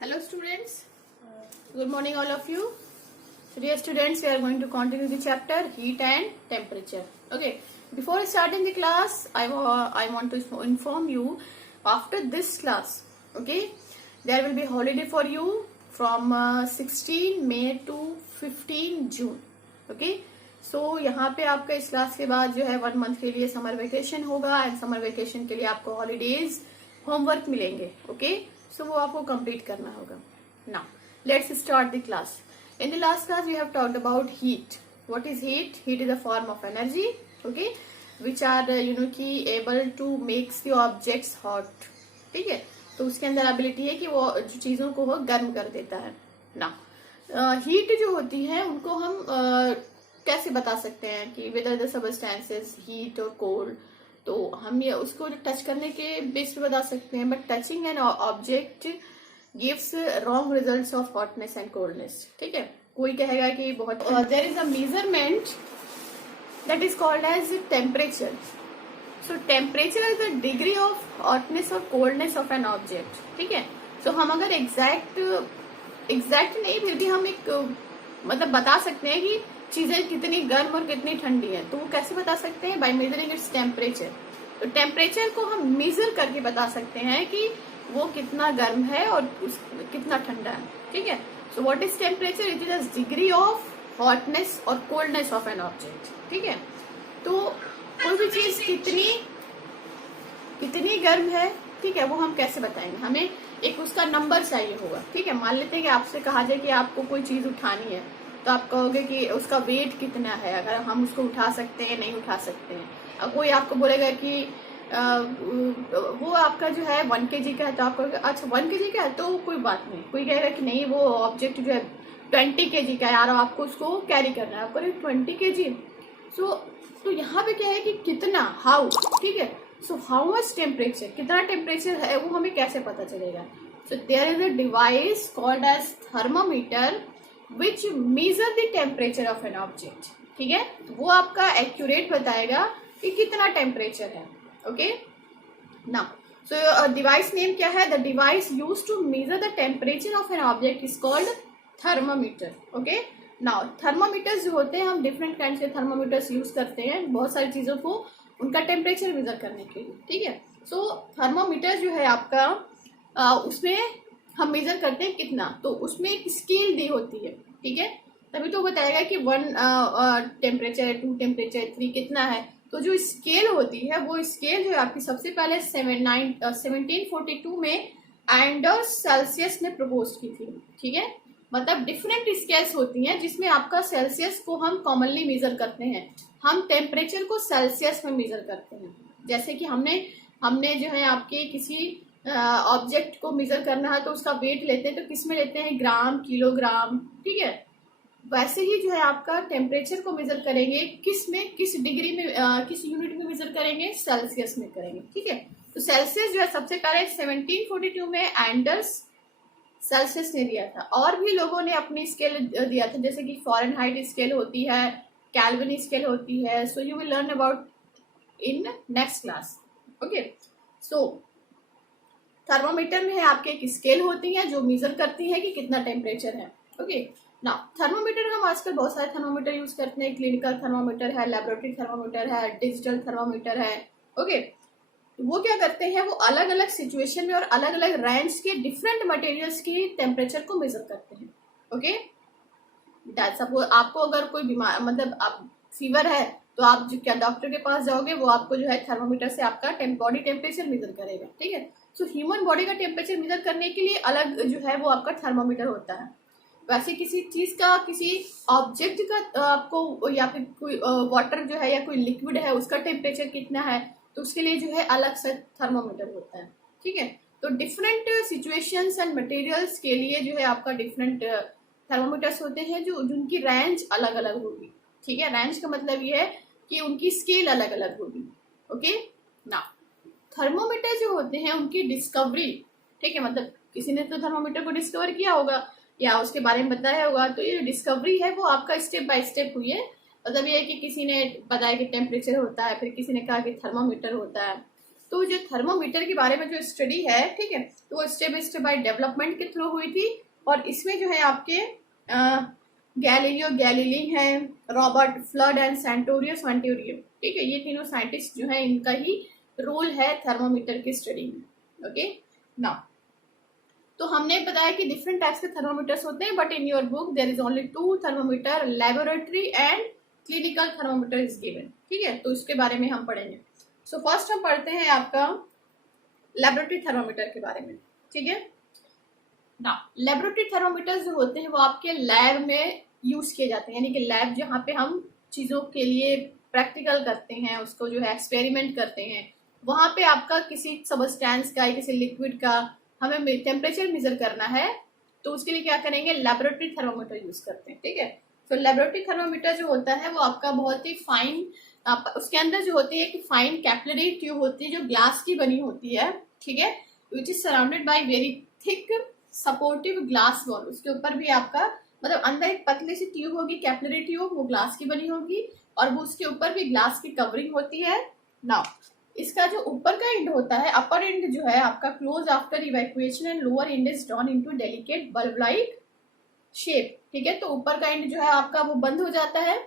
Hello students, good morning all of you. Today students we are going to continue the chapter heat and temperature. Okay, before starting the class I want to inform you after this class, okay, there will be holiday for you from 16 May to 15 June. Okay, so यहाँ पे आपका इस class के बाद जो है 1 month के लिए समर वेकेशन होगा एंड समर वेकेशन के लिए आपको हॉलीडेज होमवर्क मिलेंगे. ओके, so वो आपको कंप्लीट करना होगा. Now let's start the class. In the last class we have talked about heat. What is heat? Heat is a form of energy, okay, which are कि able to makes the objects hot. ठीक है, तो उसके अंदर ability है कि वो जो चीजों को वो गर्म कर देता है. ना हीट जो होती है उनको हम कैसे बता सकते हैं कि whether the substances heat और cold, तो हम ये उसको टच करने के बेस पे बता सकते हैं. But touching an object gives wrong results of hotness and coldness. ठीक है, कोई कहेगा कि बहुत there is a measurement that is called as temperature. So temperature is the degree of hotness और कोल्डनेस ऑफ एन ऑब्जेक्ट. ठीक है, सो हम अगर एग्जैक्ट नहीं फिर भी हम एक मतलब बता सकते हैं कि चीजें कितनी गर्म और कितनी ठंडी है. तो वो कैसे बता सकते हैं? By measuring its temperature. तो टेम्परेचर को हम मेजर करके बता सकते हैं कि वो कितना गर्म है और कितना ठंडा है. ठीक है, so what is temperature? It is the degree of hotness और कोल्डनेस ऑफ एन ऑब्जेक्ट. ठीक है, तो कोई भी चीज कितनी गर्म है, ठीक है, वो हम कैसे बताएंगे? हमें एक उसका नंबर चाहिए होगा. ठीक है, मान लेते हैं कि आपसे कहा जाए कि आपको कोई चीज उठानी है, तो आप कहोगे कि उसका वेट कितना है, अगर हम उसको उठा सकते हैं नहीं उठा सकते हैं. अब कोई आपको बोलेगा कि वो आपका जो है 1 kg का है, तो आप कहोगे अच्छा 1 kg का है तो कोई बात नहीं. कोई कहेगा कि नहीं वो ऑब्जेक्ट जो है 20 kg का है यार, आपको उसको कैरी करना है. आप कहोगे 20 kg. तो यहाँ पे क्या है कि कितना, हाउ. ठीक है, सो हाउ मच टेम्परेचर, कितना टेम्परेचर है वो हमें कैसे पता चलेगा? So there is a device called as thermometer which measure the temperature of an object. ठीक है, वो आपका एक्यूरेट बताएगा कि कितना टेम्परेचर है. Okay, now so device name क्या है? The device use to measure the temperature of an object is called thermometer. Okay, now thermometers जो होते हैं, हम डिफरेंट काइंड के थर्मोमीटर्स यूज करते हैं बहुत सारी चीजों को उनका टेम्परेचर मेजर करने के लिए. ठीक है, सो थर्मोमीटर जो है आपका उसमें हम मेजर करते हैं कितना, तो उसमें एक स्केल दी होती है. ठीक है, तभी तो बताएगा कि 1 टेम्परेचर, 2 टेम्परेचर, 3 कितना है. तो जो स्केल होती है वो स्केल जो है आपकी सबसे पहले 1742 में एंडर्स सेल्सियस ने प्रपोज की थी. ठीक है, मतलब डिफरेंट स्केल्स होती हैं जिसमें आपका सेल्सियस को हम कॉमनली मेजर करते हैं. हम टेम्परेचर को सेल्सियस में मेजर करते हैं. जैसे कि हमने जो है आपके किसी ऑब्जेक्ट को मेजर करना है तो उसका वेट लेते हैं, तो किस में लेते हैं? ग्राम, किलोग्राम. ठीक है, वैसे ही जो है आपका टेम्परेचर को मेजर करेंगे किस में, किस डिग्री में, किस यूनिट में मेजर करेंगे? सेल्सियस में करेंगे. ठीक है, तो सेल्सियस जो है सबसे पहले 1742 में एंडर्स सेल्सियस ने दिया था. और भी लोगों ने अपनी स्केल दिया था, जैसे कि फॉरेनहाइट स्केल होती है, कैल्विन स्केल होती है. So you will learn about in next class. Okay, so thermometer में है आपके एक स्केल होती है जो मेजर करती है कि कितना टेम्परेचर है. ओके, नाउ थर्मोमीटर हम आजकल बहुत सारे थर्मोमीटर यूज करते हैं. क्लिनिकल थर्मोमीटर है, लेबोरेटरी थर्मोमीटर है, डिजिटल थर्मोमीटर है. ओके, वो क्या करते हैं? वो अलग अलग सिचुएशन में और अलग अलग रेंज के डिफरेंट मटेरियल्स की टेम्परेचर को मेजर करते हैं. ओके, सपोज आपको अगर कोई बीमार, मतलब आप फीवर है, तो आप क्या डॉक्टर के पास जाओगे, वो आपको जो है थर्मोमीटर से आपका बॉडी टेम्परेचर मेजर करेगा. ठीक है, सो ह्यूमन बॉडी का टेम्परेचर मेजर करने के लिए अलग जो है वो आपका थर्मोमीटर होता है. वैसे किसी चीज का, किसी ऑब्जेक्ट का आपको, या फिर कोई वाटर जो है या कोई लिक्विड है उसका टेम्परेचर कितना है, तो उसके लिए जो है अलग से थर्मोमीटर होता है. ठीक है, तो डिफरेंट सिचुएशंस एंड मटेरियल्स के लिए जो है आपका डिफरेंट थर्मोमीटर्स होते हैं जो जिनकी रेंज अलग अलग होगी. ठीक है, रेंज का मतलब ये है कि उनकी स्केल अलग अलग होगी. ओके, ना थर्मोमीटर जो होते हैं उनकी डिस्कवरी, ठीक है, मतलब किसी ने तो थर्मोमीटर को डिस्कवर किया होगा या उसके बारे में बताया होगा. तो ये डिस्कवरी है वो आपका स्टेप बाय स्टेप हुई है. मतलब ये है कि किसी ने बताया कि टेम्परेचर होता है, फिर किसी ने कहा कि थर्मोमीटर होता है. तो जो थर्मोमीटर के बारे में जो स्टडी है, ठीक है, तो वो step by step by development के थ्रू हुई थी। और इसमें जो है आपके गैलीलियो गैलीली हैं, रॉबर्ट फ्लड एंड सेंटोरियस वेंटोरियो, ठीक है, ये तीनों साइंटिस्ट जो है इनका ही रोल है थर्मोमीटर की स्टडी में। ओके ना, तो हमने बताया कि डिफरेंट टाइप्स के थर्मोमीटर्स होते हैं, but in your book there is only 2 thermometer, laboratory and clinical thermometer is given, ठीक है, तो इसके बारे में हम पढ़ेंगे। सो फर्स्ट हम पढ़ते हैं आपका लेबोरेटरी थर्मोमीटर के बारे में, ठीक है ना। लेबोरेटरी थर्मोमीटर जो होते हैं वो आपके लैब में यूज किए जाते हैं, यानी कि लैब जहाँ पे हम चीजों के लिए प्रैक्टिकल करते हैं, उसको जो है एक्सपेरिमेंट करते हैं, वहां पे आपका किसी सबस्टेंस का या किसी लिक्विड का हमें टेम्परेचर मेजर करना है, तो उसके लिए क्या करेंगे, लेबोरेटरी थर्मोमीटर यूज करते हैं, ठीक है। तो लेबोरेटरी थर्मोमीटर जो होता है वो आपका बहुत ही फाइन, उसके अंदर जो होती है कि फाइन कैपिलरी ट्यूब होती है जो ग्लास की बनी होती है, ठीक है, which is surrounded by very thick supportive glass wall. उसके ऊपर भी आपका मतलब अंदर एक पतली सी ट्यूब होगी, कैपिलरी ट्यूब, वो ग्लास की बनी होगी, और वो उसके ऊपर भी ग्लास की कवरिंग होती है। नाउ इसका जो ऊपर का एंड होता है, अपर एंड जो है आपका close after evacuation and lower and is drawn into delicate bulb like shape, ठीक है, तो ऊपर का एंड जो है आपका वो बंद हो जाता है,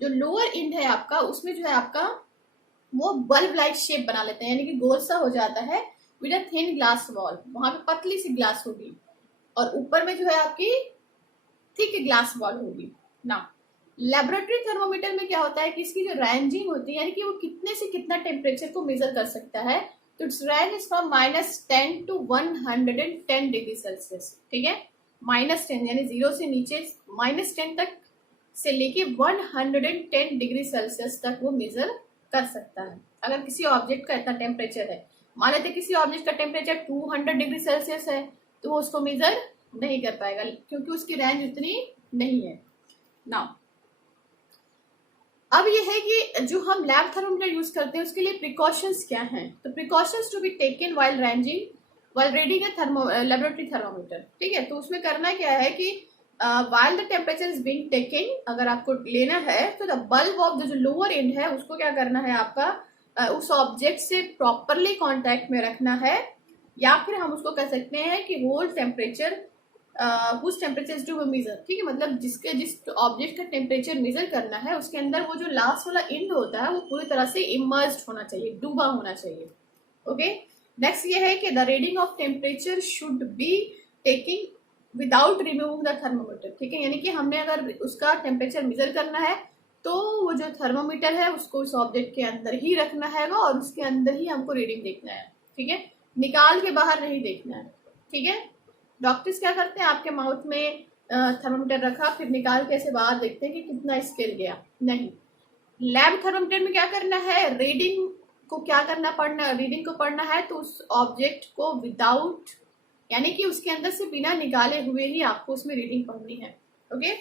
जो लोअर एंड है आपका उसमें जो है आपका वो बल्ब लाइक शेप बना लेते हैं, यानी कि गोल सा हो जाता है with a thin glass wall, वहां पे पतली सी ग्लास होगी और ऊपर में जो है आपकी थिक ग्लास वॉल होगी ना। लेबोरेटरी थर्मोमीटर में क्या होता है कि इसकी जो रेंजिंग होती है, यानी कि वो कितने से कितना टेम्परेचर को मेजर कर सकता है, तो it's range is from -10 to 110 degree Celsius, ठीक है, -10 यानी 0 से नीचे -10 तक से लेके 110 डिग्री सेल्सियस तक वो मेजर कर सकता है। अगर किसी ऑब्जेक्ट का इतना टेम्परेचर है, मान लेते किसी ऑब्जेक्ट का टेम्परेचर 200 डिग्री सेल्सियस है, तो वो उसको मेजर नहीं कर पाएगा क्योंकि उसकी रेंज उतनी नहीं है ना। अब ये है कि जो हम लैब थर्मोमीटर यूज करते हैं उसके लिए प्रिकॉशंस क्या हैं, तो precautions to be taken while reading a laboratory thermometer, ठीक है, तो उसमें करना क्या है कि while the temperature is being taken, अगर आपको लेना है तो द बल्ब ऑफ जो लोअर एंड है उसको क्या करना है आपका उस ऑब्जेक्ट से प्रॉपरली कांटेक्ट में रखना है, या फिर हम उसको कह सकते हैं कि होल टेम्परेचर उस टेम्परेचर टू मेजर, ठीक है, मतलब जिस ऑब्जेक्ट का टेम्परेचर मेजर करना है उसके अंदर वो जो लास्ट वाला एंड होता है वो पूरी तरह से इमर्ज्ड होना चाहिए, डूबा होना चाहिए। ओके, नेक्स्ट ये है कि the reading of temperature should be taking without removing the thermometer, ठीक है, यानी कि हमने अगर उसका टेम्परेचर मेजर करना है तो वो जो थर्मोमीटर है उसको उस ऑब्जेक्ट के अंदर ही रखना है और उसके अंदर ही हमको रीडिंग देखना है, ठीक है, निकाल के बाहर नहीं देखना है, ठीक है। डॉक्टर्स क्या करते हैं, आपके माउथ में थर्मोमीटर रखा फिर निकाल के ऐसे बाहर देखते हैं कि कितना स्केल गया, नहीं। लैब थर्मोमीटर में क्या करना है, रीडिंग को रीडिंग को पढ़ना है तो उस ऑब्जेक्ट को विदाउट, यानी कि उसके अंदर से बिना निकाले हुए ही आपको उसमें रीडिंग पढ़नी है। Okay,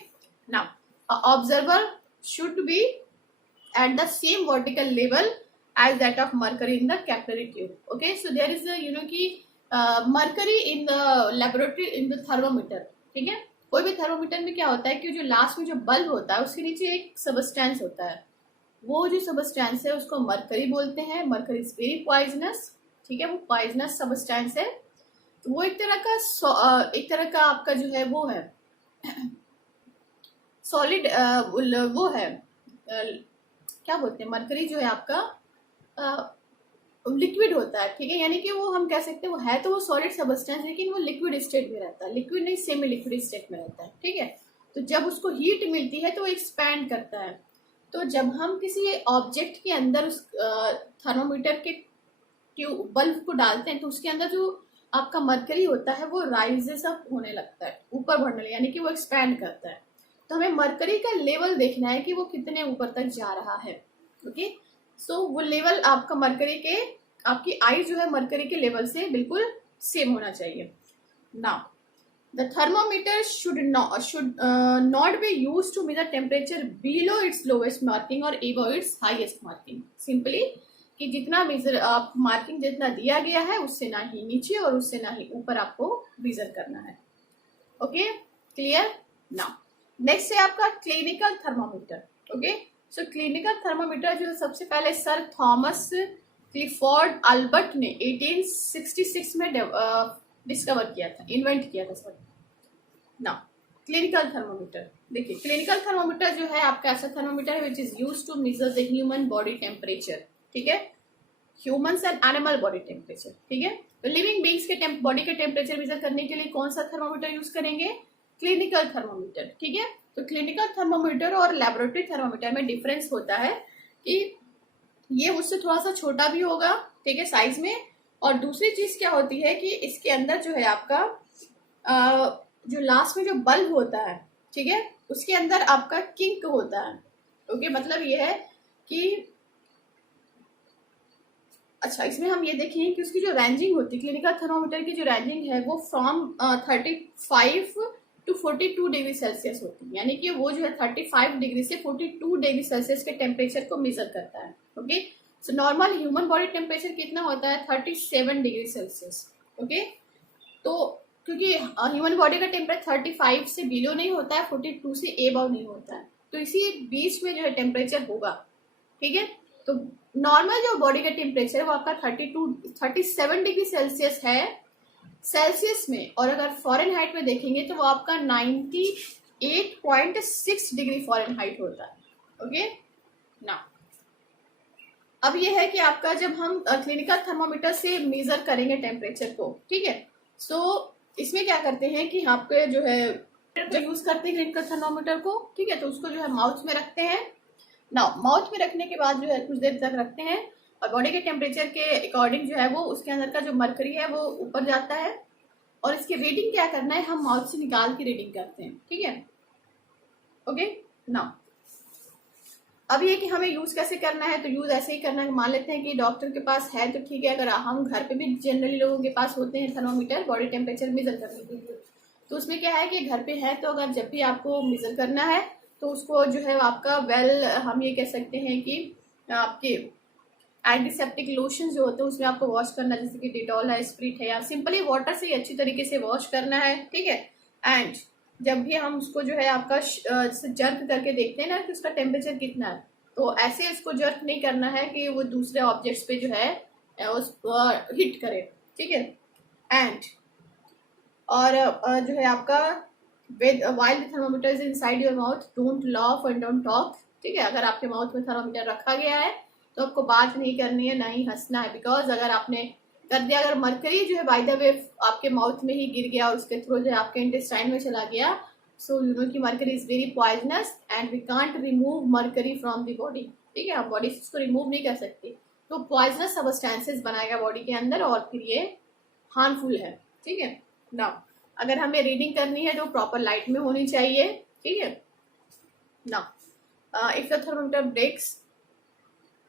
now observer should be at the same vertical level as that of mercury in the capillary tube. Okay, so there is कि mercury in the laboratory in the thermometer, ठीक है, कोई भी थर्मोमीटर में क्या होता है कि जो लास्ट में जो बल्ब होता है उसके नीचे एक सबस्टेंस होता है, वो जो सबस्टेंस है उसको मर्करी बोलते हैं। मर्करी इज वेरी पॉइजनस, ठीक है, वो पॉइजनस सबस्टेंस है, तो वो एक तरह का आपका जो है वो है सॉलिड, वो है क्या बोलते हैं, मरकरी जो है आपका लिक्विड होता है, ठीक है, यानी कि वो हम कह सकते हैं वो है तो वो सॉलिड सबस्टेंस, लेकिन वो लिक्विड स्टेट में रहता है, लिक्विड नहीं सेमी लिक्विड स्टेट में रहता है, ठीक है। तो जब उसको हीट मिलती है तो वो एक्सपैंड करता है, तो जब हम किसी ऑब्जेक्ट के अंदर उस थर्मोमीटर के ट्यूब बल्ब को डालते हैं तो उसके अंदर जो आपका मरकरी होता है वो राइजेस अप होने लगता है, ऊपर बढ़ने लगता है, यानी कि वो एक्सपैंड करता है। तो हमें मरकरी का लेवल देखना है कि वो कितने ऊपर तक जा रहा है। ओके, सो वो लेवल आपका मरकरी के, आपकी आई जो है मरकरी के लेवल से बिल्कुल सेम होना चाहिए। Now the thermometer should not be used to measure temperature below its lowest marking और above its highest marking. Simply कि जितना मेजर आप मार्किंग जितना दिया गया है उससे ना ही नीचे और उससे ना ही ऊपर आपको मेजर करना है। Okay, clear. नाउ नेक्स्ट है आपका clinical thermometer. Okay, so clinical thermometer जो सबसे पहले सर थॉमस क्लिफोर्ड अल्बर्ट ने 1866 में डिस्कवर किया था, इन्वेंट किया था सर। ना क्लिनिकल थर्मोमीटर, देखिए क्लिनिकल थर्मोमीटर जो है आपका ऐसा थर्मोमीटर है which is use to measure the human body temperature, ठीक है, humans and animal body temperature, ठीक है। तो लिविंग बींग्स के बॉडी के टेम्परेचर मेजर करने के लिए कौन सा थर्मोमीटर यूज करेंगे, क्लिनिकल थर्मोमीटर, ठीक है। तो क्लिनिकल थर्मोमीटर और लैबोरेटरी थर्मोमीटर में डिफरेंस होता है कि ये उससे थोड़ा सा छोटा भी होगा, ठीक है, साइज में, और दूसरी चीज क्या होती है कि इसके अंदर जो है आपका जो लास्ट में जो बल्ब होता है, ठीक है, उसके अंदर आपका किंक होता है, ओके, मतलब ये है कि अच्छा इसमें हम ये देखें कि उसकी जो रेंजिंग होती है क्लिनिकल थर्मोमीटर की जो रेंजिंग है वो फ्रॉम 35 to 42 डिग्री सेल्सियस होती है, यानी कि वो जो है 35 डिग्री से 42 डिग्री सेल्सियस के टेम्परेचर को मेजर करता है, okay. So normal human body temperature कितना होता है 37 डिग्री सेल्सियस, ओके। तो क्योंकि ह्यूमन बॉडी का टेम्परेचर 35 से बिलो नहीं होता है, 42 से एबव नहीं होता है, तो इसी बीच में जो है टेम्परेचर होगा, ठीक है। तो नॉर्मल जो बॉडी का टेम्परेचर है वो आपका 37 डिग्री सेल्सियस है सेल्सियस में, और अगर फॉरेनहाइट में देखेंगे तो वो आपका 98.6 डिग्री फॉरेनहाइट होता है, ओके ना। अब ये है कि आपका जब हम क्लिनिकल थर्मोमीटर से मेजर करेंगे टेम्परेचर को, ठीक है, सो इसमें क्या करते हैं कि आपके जो है जो यूज करते हैं क्लिनिकल थर्मोमीटर को, ठीक है, तो उसको जो है माउथ में रखते हैं ना, माउथ में रखने के बाद जो है कुछ देर तक रखते हैं, और बॉडी के टेम्परेचर के अकॉर्डिंग जो है वो उसके अंदर का जो मरकरी है वो ऊपर जाता है, और इसकी रीडिंग क्या करना है हम माउथ से निकाल के रीडिंग करते हैं, ठीक है, ओके ना। अब ये कि हमें यूज कैसे करना है, तो यूज ऐसे ही करना है, मान लेते हैं कि डॉक्टर के पास है तो ठीक है, अगर हम घर पे भी जनरली लोगों के पास होते हैं थर्मोमीटर बॉडी टेम्परेचर मेजर करने के लिए, तो उसमें क्या है कि घर पे है तो अगर जब भी आपको मेजर करना है तो उसको जो है आपका हम ये कह सकते हैं कि आपके एंटीसेप्टिक लोशन जो होते हैं उसमें आपको वॉश करना है, जैसे कि डिटॉल है, स्प्रिट है, या सिंपली वाटर से ही अच्छी तरीके से वॉश करना है, ठीक है। एंड जब भी हम उसको जो है आपका जर्क करके देखते हैं ना कि उसका टेम्परेचर कितना है, तो ऐसे इसको जर्क नहीं करना है कि वो दूसरे ऑब्जेक्ट्स पे जो है उसको हिट करे, ठीक है। एंड और जो है आपका while the thermometer is inside your mouth don't laugh and don't talk, ठीक है। अगर आपके माउथ में थर्मोमीटर रखा गया है तो आपको बात नहीं करनी है, ना ही हंसना है, बिकॉज अगर आपने कर दिया, अगर मरकरी जो है बाय द वे आपके माउथ में ही गिर गया और उसके थ्रू जो है आपके इंटेस्टाइन में चला गया, सो यू नो कि mercury is very poisonous and we can't remove mercury from the body, ठीक है, आप बॉडी से उसको रिमूव नहीं कर सकती, तो पॉइजनस सब्सटेंसेस बनाएगा बॉडी के अंदर और फिर ये हार्मफुल है, ठीक है ना। अगर हमें रीडिंग करनी है तो प्रॉपर लाइट में होनी चाहिए, ठीक है ना। इफ द थर्मोमीटर ब्रेक्स,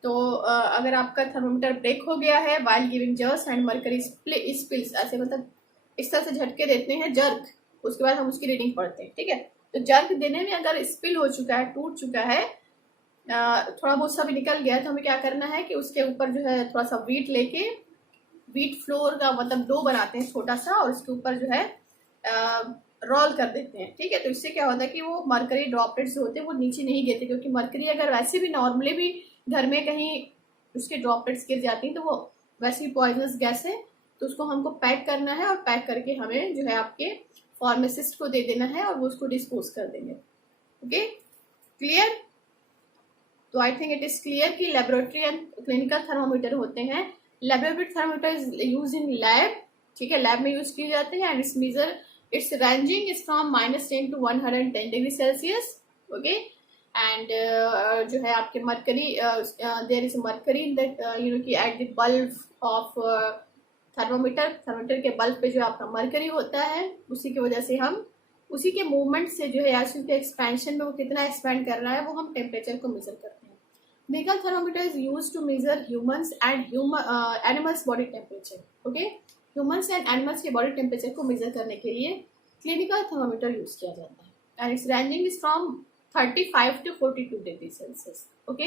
तो अगर आपका थर्मोमीटर ब्रेक हो गया है while giving jerks and mercury spills, ऐसे मतलब इस तरह से झटके देते हैं जर्क, उसके बाद हम उसकी रीडिंग पढ़ते हैं, ठीक है। तो जर्क देने में अगर स्पिल हो चुका है, टूट चुका है, थोड़ा बहुत सा भी निकल गया, तो हमें क्या करना है कि उसके ऊपर जो है थोड़ा सा व्हीट लेके, व्हीट फ्लोर का मतलब डो बनाते हैं छोटा सा, और उसके ऊपर जो है रोल कर देते हैं, ठीक है। तो इससे क्या होता है कि वो मरकरी ड्रॉपलेट्स होते हैं वो नीचे नहीं गिरते, क्योंकि मरकरी अगर वैसे भी नॉर्मली भी घर में कहीं उसके ड्रॉपलेट्स गिर जाती हैं तो वो वैसे ही पॉइजनस गैस है, तो उसको हमको पैक करना है, और पैक करके हमें जो है आपके फार्मासिस्ट को दे देना है और वो उसको डिस्पोज कर देंगे, ओके क्लियर। तो I think it is clear कि लेबोरेटरी एंड क्लिनिकल थर्मोमीटर होते हैं। Laboratory thermometer is use in lab, ठीक है, लैब में यूज किए जाते हैं, and its measure its ranging is from -10 to 110 degree Celsius, okay. And जो है आपके mercury there is mercury in that you know कि at the bulb of thermometer के बल्ब पे जो आपका मरकरी होता है, उसी की वजह से हम उसी के मूवमेंट से जो है एसिड के एक्सपेंशन में वो कितना एक्सपेंड कर रहा है वो हम टेम्परेचर को मेजर करते हैं। Clinical thermometer is use to measure humans and animals body temperature, okay. Humans and animals के बॉडी टेम्परेचर को मेजर करने के लिए क्लिनिकल थर्मोमीटर यूज किया जाता है, and it's ranging is from 35 to 42 degree Celsius, okay.